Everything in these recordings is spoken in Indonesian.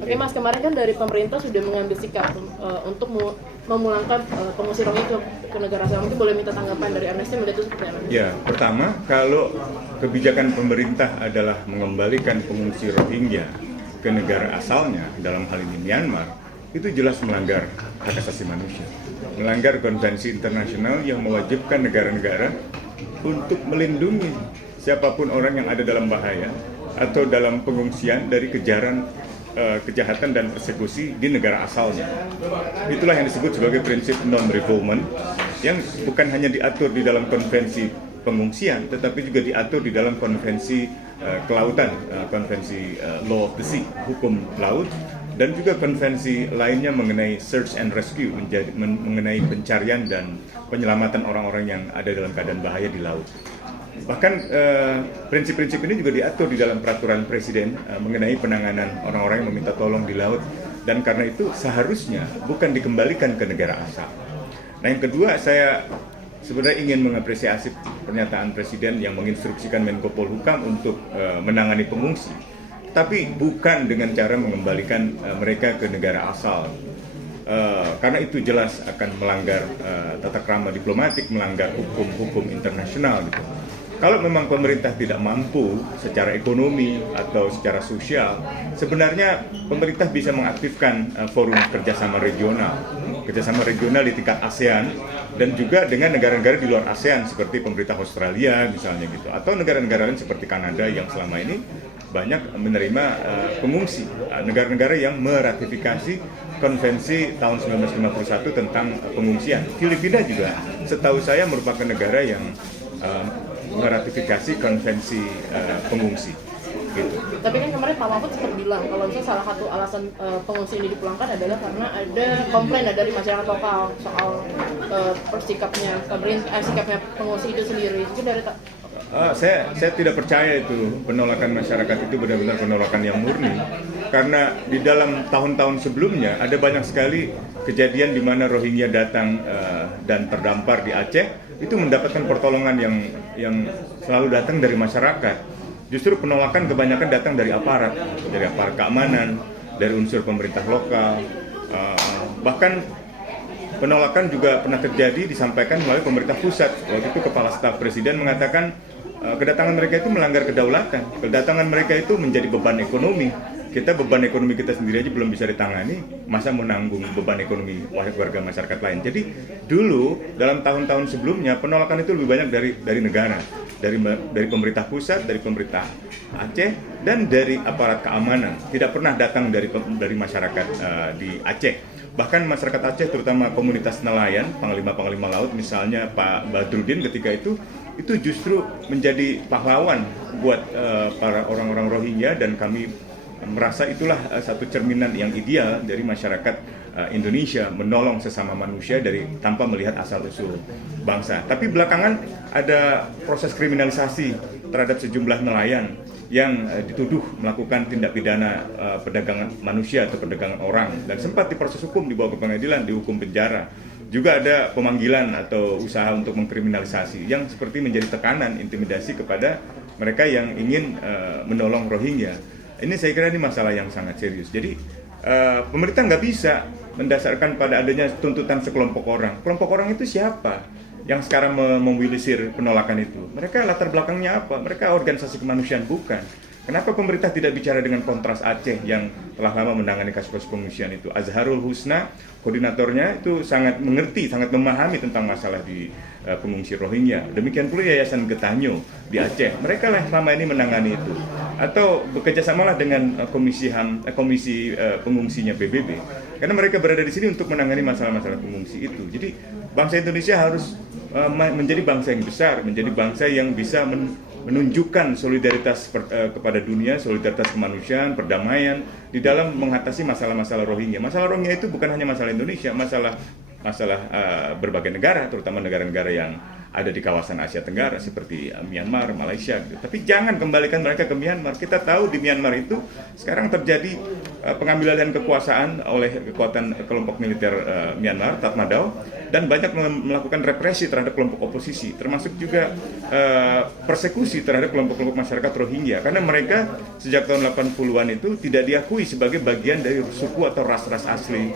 Oke Mas, kemarin kan dari pemerintah sudah mengambil sikap untuk memulangkan pengungsi Rohingya ke negara asal. Mungkin boleh minta tanggapan dari Amnesty melihat itu seperti apa? Ya, pertama, kalau kebijakan pemerintah adalah mengembalikan pengungsi Rohingya ke negara asalnya, dalam hal ini Myanmar, itu jelas melanggar hak asasi manusia, melanggar konvensi internasional yang mewajibkan negara-negara untuk melindungi siapapun orang yang ada dalam bahaya atau dalam pengungsian dari kejaran kejahatan dan persekusi di negara asalnya. Itulah yang disebut sebagai prinsip non-refoulement yang bukan hanya diatur di dalam konvensi pengungsian, tetapi juga diatur di dalam konvensi kelautan, konvensi law of the sea, hukum laut, dan juga konvensi lainnya mengenai search and rescue, mengenai pencarian dan penyelamatan orang-orang yang ada dalam keadaan bahaya di laut. Bahkan prinsip-prinsip ini juga diatur di dalam peraturan presiden mengenai penanganan orang-orang yang meminta tolong di laut, dan karena itu seharusnya bukan dikembalikan ke negara asal. Nah, yang kedua, saya sebenarnya ingin mengapresiasi pernyataan presiden yang menginstruksikan Menko Polhukam untuk menangani pengungsi, tapi bukan dengan cara mengembalikan mereka ke negara asal. Karena itu jelas akan melanggar tata krama diplomatik, melanggar hukum internasional gitu. Kalau memang pemerintah tidak mampu secara ekonomi atau secara sosial, sebenarnya pemerintah bisa mengaktifkan forum kerjasama regional di tingkat ASEAN, dan juga dengan negara-negara di luar ASEAN seperti pemerintah Australia misalnya gitu, atau negara-negara lain seperti Kanada yang selama ini banyak menerima pengungsi, negara-negara yang meratifikasi konvensi tahun 1951 tentang pengungsian. Filipina juga setahu saya merupakan negara yang meratifikasi konvensi pengungsi gitu. Tapi kan kemarin Pak Mahfud sempat bilang kalau misalnya salah satu alasan pengungsi ini dipulangkan adalah karena ada komplain dari masyarakat lokal soal sikapnya pengungsi itu sendiri. Itu dari saya tidak percaya itu penolakan masyarakat itu benar-benar penolakan yang murni, karena di dalam tahun-tahun sebelumnya ada banyak sekali kejadian di mana Rohingya datang dan terdampar di Aceh, itu mendapatkan pertolongan yang selalu datang dari masyarakat. Justru penolakan kebanyakan datang dari aparat keamanan, dari unsur pemerintah lokal. Bahkan penolakan juga pernah terjadi disampaikan melalui pemerintah pusat. Waktu itu Kepala Staf Presiden mengatakan kedatangan mereka itu melanggar kedaulatan. Kedatangan mereka itu menjadi beban ekonomi. Beban ekonomi kita sendiri aja belum bisa ditangani, masa menanggung beban ekonomi warga masyarakat lain. Jadi dulu dalam tahun-tahun sebelumnya penolakan itu lebih banyak dari negara, dari pemerintah pusat, dari pemerintah Aceh, dan dari aparat keamanan. Tidak pernah datang dari masyarakat di Aceh. Bahkan masyarakat Aceh, terutama komunitas nelayan, panglima-panglima laut, misalnya Pak Badrudin ketika itu justru menjadi pahlawan buat para orang-orang Rohingya, dan kami merasa itulah satu cerminan yang ideal dari masyarakat Indonesia, menolong sesama manusia tanpa melihat asal-usul bangsa. Tapi belakangan ada proses kriminalisasi terhadap sejumlah nelayan yang dituduh melakukan tindak pidana perdagangan manusia atau perdagangan orang, dan sempat diproses hukum, dibawa ke pengadilan, dihukum penjara. Juga ada pemanggilan atau usaha untuk mengkriminalisasi yang seperti menjadi tekanan, intimidasi kepada mereka yang ingin menolong Rohingya. Ini saya kira ini masalah yang sangat serius. Jadi pemerintah nggak bisa mendasarkan pada adanya tuntutan sekelompok orang. Kelompok orang itu siapa yang sekarang memobilisir penolakan itu? Mereka latar belakangnya apa? Mereka organisasi kemanusiaan bukan? Kenapa pemerintah tidak bicara dengan Kontras Aceh yang telah lama menangani kasus-kasus pengungsian itu? Azharul Husna, koordinatornya, itu sangat mengerti, sangat memahami tentang masalah di pengungsi Rohingya. Demikian pula Yayasan Getanyo di Aceh, mereka lah selama ini menangani itu. Atau bekerjasamalah dengan komisi pengungsinya PBB, karena mereka berada di sini untuk menangani masalah-masalah pengungsi itu. Jadi bangsa Indonesia harus menjadi bangsa yang besar, menjadi bangsa yang bisa menunjukkan solidaritas kepada dunia, solidaritas kemanusiaan, perdamaian di dalam mengatasi masalah-masalah Rohingya. Masalah Rohingya itu bukan hanya masalah Indonesia, masalah berbagai negara, terutama negara-negara yang ada di kawasan Asia Tenggara seperti Myanmar, Malaysia gitu. Tapi jangan kembalikan mereka ke Myanmar. Kita tahu di Myanmar itu sekarang terjadi pengambilan kekuasaan oleh kekuatan kelompok militer Myanmar, Tatmadaw, dan banyak melakukan represi terhadap kelompok oposisi, termasuk juga persekusi terhadap kelompok-kelompok masyarakat Rohingya, karena mereka sejak tahun 80-an itu tidak diakui sebagai bagian dari suku atau ras-ras asli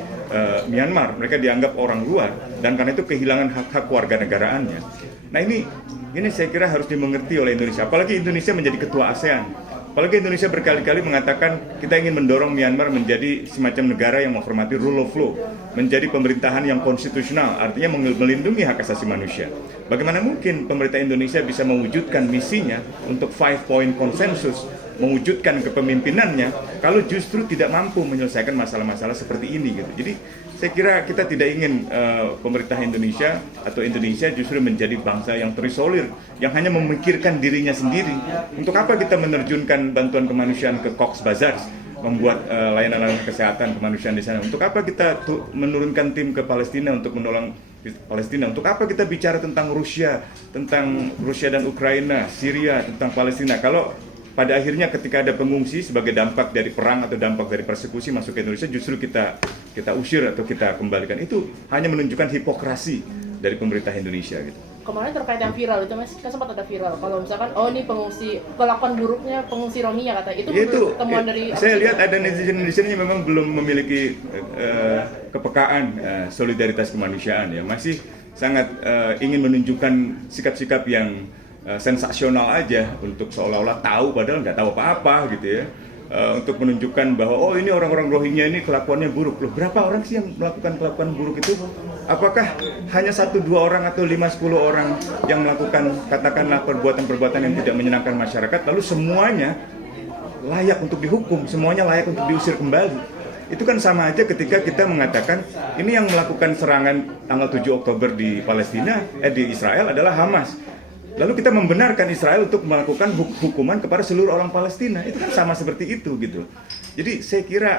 Myanmar. Mereka dianggap orang luar dan karena itu kehilangan hak-hak kewarganegaraannya. Nah ini saya kira harus dimengerti oleh Indonesia, apalagi Indonesia menjadi ketua ASEAN. Apalagi Indonesia berkali-kali mengatakan kita ingin mendorong Myanmar menjadi semacam negara yang menghormati rule of law, menjadi pemerintahan yang konstitusional, artinya melindungi hak asasi manusia. Bagaimana mungkin pemerintah Indonesia bisa mewujudkan misinya untuk 5-point konsensus, mewujudkan kepemimpinannya, kalau justru tidak mampu menyelesaikan masalah-masalah seperti ini gitu. Jadi saya kira kita tidak ingin pemerintah Indonesia atau Indonesia justru menjadi bangsa yang terisolir, yang hanya memikirkan dirinya sendiri. Untuk apa kita menerjunkan bantuan kemanusiaan ke Cox's Bazar, membuat layanan-layanan kesehatan kemanusiaan di sana? Untuk apa kita menurunkan tim ke Palestina untuk menolong Palestina? Untuk apa kita bicara tentang Rusia dan Ukraina, Syria, tentang Palestina? Kalau pada akhirnya ketika ada pengungsi sebagai dampak dari perang atau dampak dari persekusi masuk ke Indonesia, justru kita usir atau kita kembalikan. Itu hanya menunjukkan hipokrasi dari pemerintah Indonesia gitu. Kemarin terkait yang viral itu Mas, kan sempat ada viral kalau misalkan ini pengungsi, kelakuan buruknya pengungsi Rohingya kata itu, temuan dari saya lihat ada netizen yang memang belum memiliki kepekaan solidaritas kemanusiaan ya, masih sangat ingin menunjukkan sikap-sikap yang sensasional aja untuk seolah-olah tahu padahal nggak tahu apa-apa gitu ya, untuk menunjukkan bahwa ini orang-orang Rohingya ini kelakuannya buruk. Loh, berapa orang sih yang melakukan kelakuan buruk itu? Apakah hanya 1-2 orang atau 5-10 orang yang melakukan katakanlah perbuatan-perbuatan yang tidak menyenangkan masyarakat lalu semuanya layak untuk dihukum, semuanya layak untuk diusir kembali? Itu kan sama aja ketika kita mengatakan ini yang melakukan serangan tanggal 7 Oktober di Palestina, di Israel adalah Hamas. Lalu kita membenarkan Israel untuk melakukan hukuman kepada seluruh orang Palestina. Itu kan sama seperti itu gitu. Jadi saya kira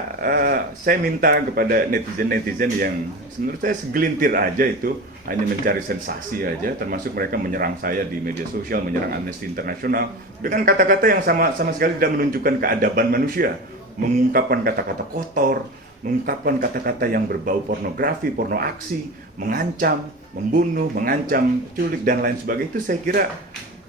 saya minta kepada netizen-netizen yang menurut saya segelintir aja itu hanya mencari sensasi aja, termasuk mereka menyerang saya di media sosial, menyerang Amnesty International dengan kata-kata yang sama sekali tidak menunjukkan keadaban manusia, mengungkapkan kata-kata kotor, mengungkapkan kata-kata yang berbau pornografi, porno aksi, mengancam, membunuh, mengancam, culik, dan lain sebagainya. Itu saya kira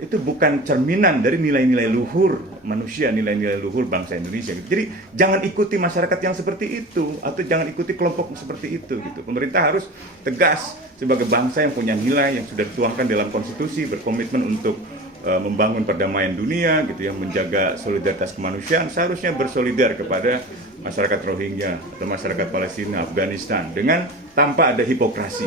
itu bukan cerminan dari nilai-nilai luhur manusia, nilai-nilai luhur bangsa Indonesia. Jadi jangan ikuti masyarakat yang seperti itu, atau jangan ikuti kelompok seperti itu. Gitu. Pemerintah harus tegas sebagai bangsa yang punya nilai yang sudah dituangkan dalam konstitusi, berkomitmen untuk membangun perdamaian dunia, gitu ya, menjaga solidaritas kemanusiaan. Seharusnya bersolidar kepada masyarakat Rohingya atau masyarakat Palestina, Afghanistan dengan tanpa ada hipokrasi.